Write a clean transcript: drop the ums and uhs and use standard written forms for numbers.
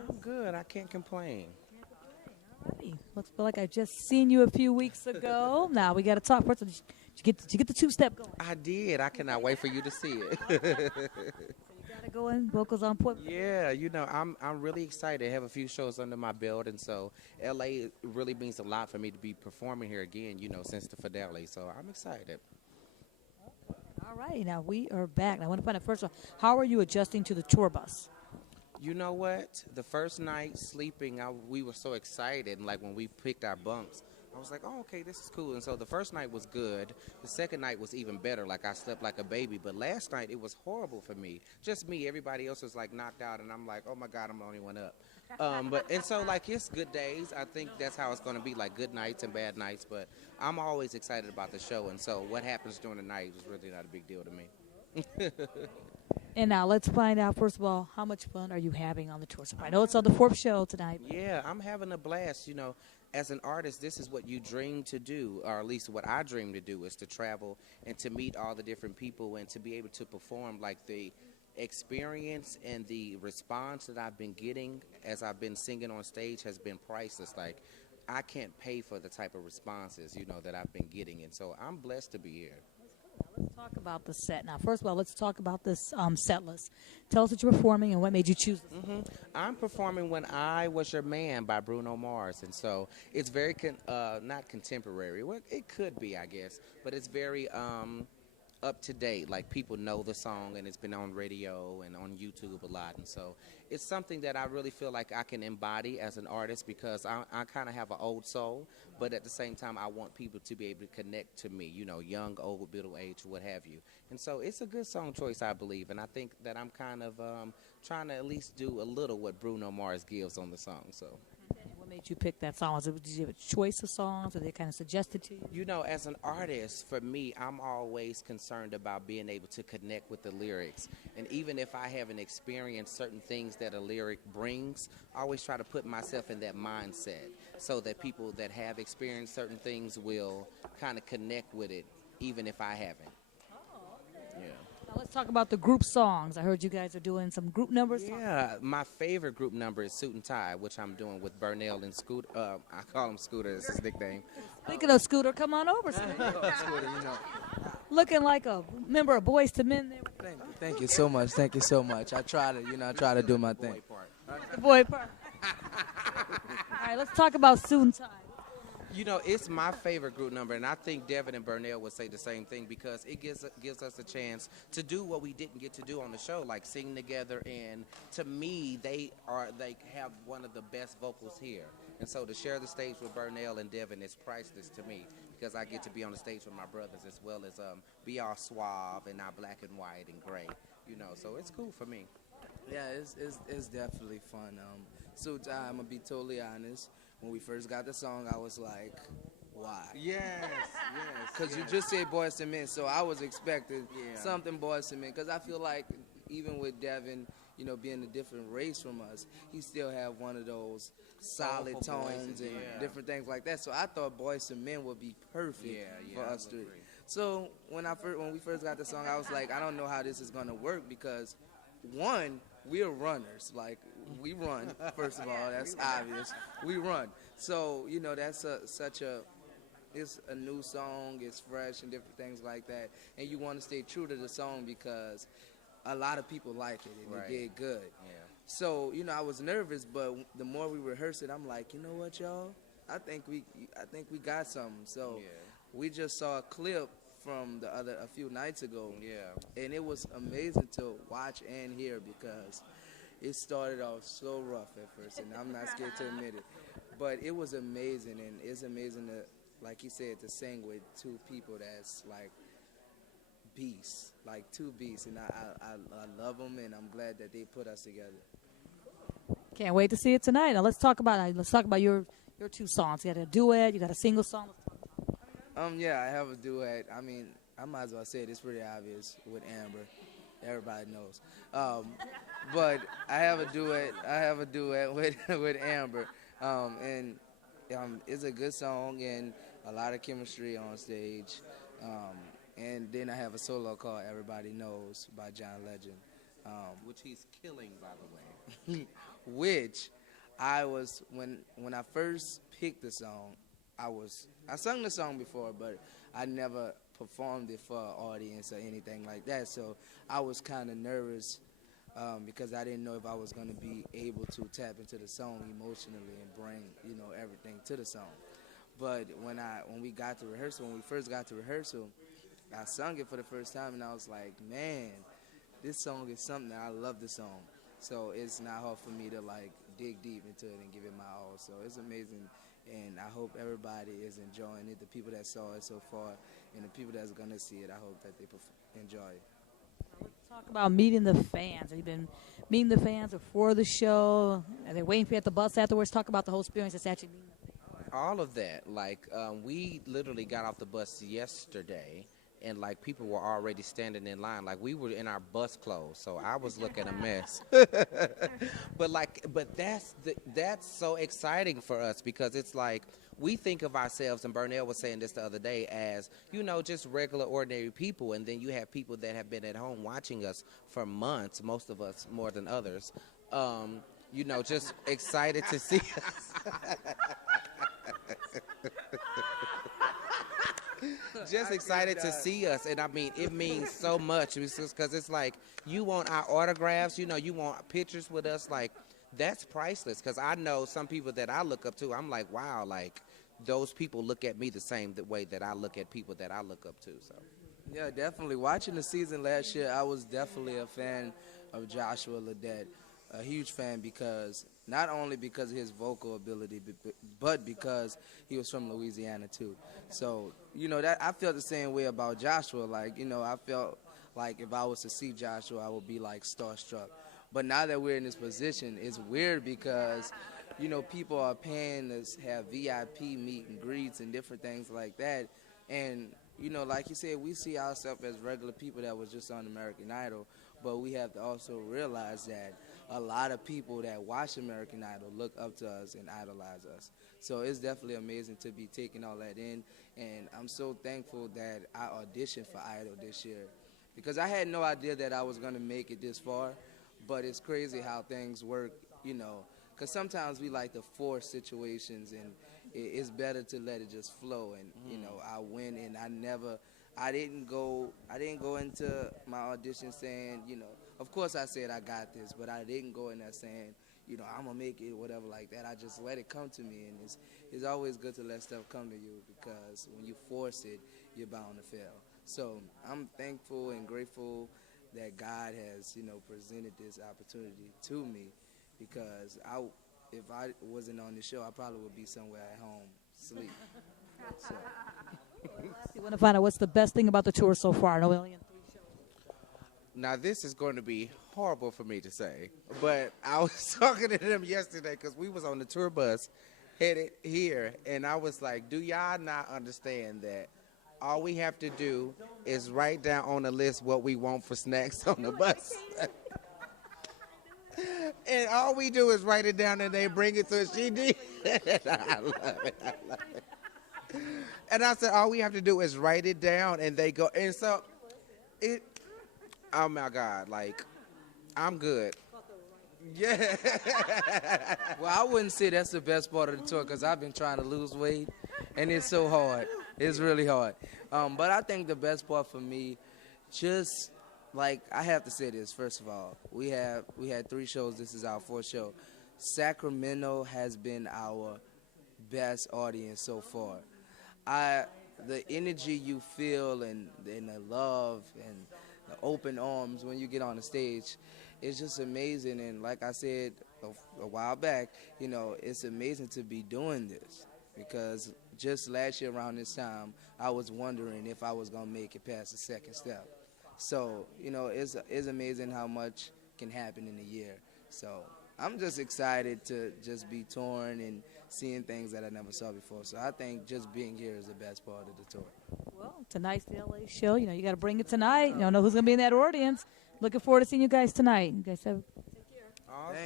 I'm good. I can't complain. Alrighty. Looks like I just seen you a few weeks ago. Now we got to talk first. Did you get the two-step going? I did. I cannot wait for you to see it. You got to go in. Vocals on point. Yeah, I'm really excited. I have a few shows under my belt, and so LA really means a lot for me to be performing here again. Since the Fidelity, so I'm excited. All right. Now we are back. Now, I want to find out first of all, how are you adjusting to the tour bus? You know what? The first night sleeping, we were so excited, and like when we picked our bunks, I was like, "Oh, okay, this is cool." And so the first night was good. The second night was even better. Like I slept like a baby. But last night it was horrible for me. Just me. Everybody else was like knocked out, and I'm like, "Oh my God, I'm the only one up." So like it's good days. I think that's how it's going to be. Like good nights and bad nights. But I'm always excited about the show, and so what happens during the night is really not a big deal to me. And now let's find out first of all, how much fun are you having on the tour? So I know it's on the fourth show tonight. Yeah, I'm having a blast. As an artist, this is what you dream to do, or at least what I dream to do, is to travel and to meet all the different people and to be able to perform. Like the experience and the response that I've been getting as I've been singing on stage has been priceless. Like I can't pay for the type of responses, that I've been getting. And so I'm blessed to be here. Let's talk about the set now. First of all, let's talk about this set list. Tell us what you're performing and what made you choose this. I'm performing When I Was Your Man by Bruno Mars, and so it's very not contemporary. Well, it could be, I guess, but it's very up to date. Like people know the song, and it's been on radio and on YouTube a lot, and so it's something that I really feel like I can embody as an artist because I kind of have an old soul, but at the same time I want people to be able to connect to me. Young, old, middle age, what have you. And so it's a good song choice, I believe, and I think that I'm kind of trying to at least do a little what Bruno Mars gives on the song. So. What made you pick that song? Did you have a choice of songs, or they kind of suggested to you? As an artist, for me, I'm always concerned about being able to connect with the lyrics. And even if I haven't experienced certain things that a lyric brings, I always try to put myself in that mindset so that people that have experienced certain things will kind of connect with it, even if I haven't. Yeah. Now let's talk about the group songs. I heard you guys are doing some group numbers. Yeah, my favorite group number is Suit and Tie, which I'm doing with Burnell and Scooter. I call him Scooter, that's his nickname. Speaking of Scooter, come on over, Scooter. Scooter, Looking like a member of Boys to Men there. Thank you so much. Thank you so much. I try to do my thing. The boy part. All right, let's talk about Suit and Tie. It's my favorite group number, and I think Devin and Burnell would say the same thing because it gives us a chance to do what we didn't get to do on the show, like sing together. And to me, they have one of the best vocals here. And so to share the stage with Burnell and Devin is priceless to me because I get to be on the stage with my brothers as well as be all suave and not black and white and gray. So it's cool for me. Yeah, it's definitely fun. So I'm gonna be totally honest. When we first got the song, I was like, why? Yes. Because you just said Boys to Men, so I was expecting something Boys to Men. Because I feel like even with Devin, being a different race from us, he still have one of those solid Soulful tones voices, and yeah. different things like that. So I thought Boys to Men would be perfect for us three. So when we first got the song, I was like, I don't know how this is gonna work because one, we're runners. Like we run. First of all, that's obvious. We run. So that's it's a new song. It's fresh and different things like that. And you want to stay true to the song because a lot of people like it and it did good. Yeah. So I was nervous, but the more we rehearsed it, I'm like, you know what, y'all? I think we got something. So we just saw a clip from a few nights ago. Yeah. And it was amazing to watch and hear because it started off so rough at first, and I'm not scared to admit it. But it was amazing, and it's amazing to, like he said, to sing with two people that's like beasts, like two beasts. And I love them, and I'm glad that they put us together. Can't wait to see it tonight. Now let's talk about your two songs. You got a duet, you got a single song. Yeah, I have a duet. I mean, I might as well say it. It's pretty obvious with Amber. Everybody knows. But I have a duet with Amber. And it's a good song and a lot of chemistry on stage. And then I have a solo called Everybody Knows by John Legend. Which he's killing, by the way. which I was when I first picked the song, I sung the song before, but I never performed it for an audience or anything like that. So I was kind of nervous because I didn't know if I was going to be able to tap into the song emotionally and bring everything to the song. But when we got to rehearsal, when we first got to rehearsal, I sung it for the first time, and I was like, man, this song is something that I love the song. So it's not hard for me to like dig deep into it and give it my all. So it's amazing, and I hope everybody is enjoying it. The people that saw it so far, and the people that's gonna see it, I hope that they enjoy it. Talk about meeting the fans. Have you been meeting the fans before the show? Are they waiting for you at the bus afterwards? Talk about the whole experience. It's actually meeting the fans. All of that. Like, we literally got off the bus yesterday, and like people were already standing in line. Like, we were in our bus clothes, so I was looking a mess. but that's so exciting for us because it's like we think of ourselves, and Burnell was saying this the other day, as just regular ordinary people, and then you have people that have been at home watching us for months. Most of us more than others. Just excited to see us. Just excited to see us, and I mean, it means so much because it's like you want our autographs, you want pictures with us, like that's priceless. Because I know some people that I look up to, I'm like, wow, like those people look at me the same way that I look at people that I look up to. So yeah, definitely. Watching the season last year, I was definitely a fan of Joshua Ledet. A huge fan because not only because of his vocal ability, but because he was from Louisiana too. So that I felt the same way about Joshua. Like I felt like if I was to see Joshua, I would be like starstruck. But now that we're in this position, it's weird because people are paying to have VIP meet and greets and different things like that, and like you said, we see ourselves as regular people that was just on American Idol, but we have to also realize that a lot of people that watch American Idol look up to us and idolize us. So it's definitely amazing to be taking all that in, and I'm so thankful that I auditioned for Idol this year because I had no idea that I was going to make it this far, but it's crazy how things work, because sometimes we like to force situations, and it's better to let it just flow. And I went, and I didn't go into my audition saying, of course I said I got this, but I didn't go in there saying, I'm gonna make it, whatever like that. I just let it come to me, and it's always good to let stuff come to you because when you force it, you're bound to fail. So I'm thankful and grateful that God has, presented this opportunity to me because if I wasn't on the show, I probably would be somewhere at home, sleep. So. You want to find out what's the best thing about the tour so far? I know we only in 3 shows. now this is going to be horrible for me to say, but I was talking to them yesterday because we was on the tour bus headed here, and I was like, do y'all not understand that all we have to do is write down on the list what we want for snacks on the bus? And all we do is write it down, and they bring it to us. She did. I love it. I love it. And I said, all we have to do is write it down, and they go. And so, oh my God, like, I'm good. Yeah. Well, I wouldn't say that's the best part of the tour because I've been trying to lose weight, and it's so hard. It's really hard. But I think the best part for me, just like I have to say this first of all, we had 3 shows. This is our 4th show. Sacramento has been our best audience so far. The energy you feel and the love and the open arms when you get on the stage, it's just amazing. And like I said a while back, it's amazing to be doing this because just last year around this time, I was wondering if I was going to make it past the 2nd step. So, it's amazing how much can happen in a year. So I'm just excited to just be touring and seeing things that I never saw before. So I think just being here is the best part of the tour. Well, tonight's the LA show. You got to bring it tonight. You don't know who's going to be in that audience. Looking forward to seeing you guys tonight. You guys have. Thanks.